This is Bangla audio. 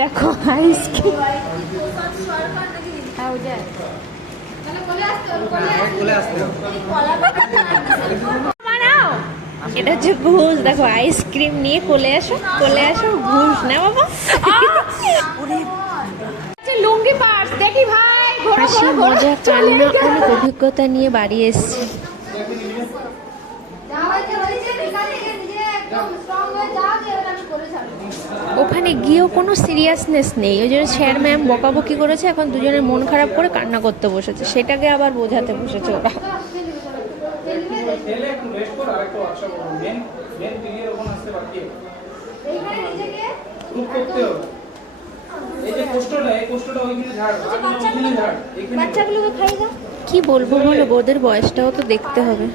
দেখো আইসক্রিম বানাও। এটা হচ্ছে ঘুষ। দেখো আইসক্রিম নিয়ে কোলে আসো ঘুষ না বাবা। লুঙ্গি পার্স দেখি ভাই, হাসি মজা কান্না অনেক অভিজ্ঞতা নিয়ে বাড়ি এসেছি। ওখানে গিয়েও কোনো সিরিয়াসনেস নেই, ওই জন্য স্যার ম্যাম বকাবকি করেছে, এখন দুজনের মন খারাপ করে কান্না করতে বসেছে, সেটাকে আবার বোঝাতে বসেছে ওরা। বাচ্চাগুলোকে খাই দাও। কি বলবো বলো, ওদের বয়সটাও তো দেখতে হবে।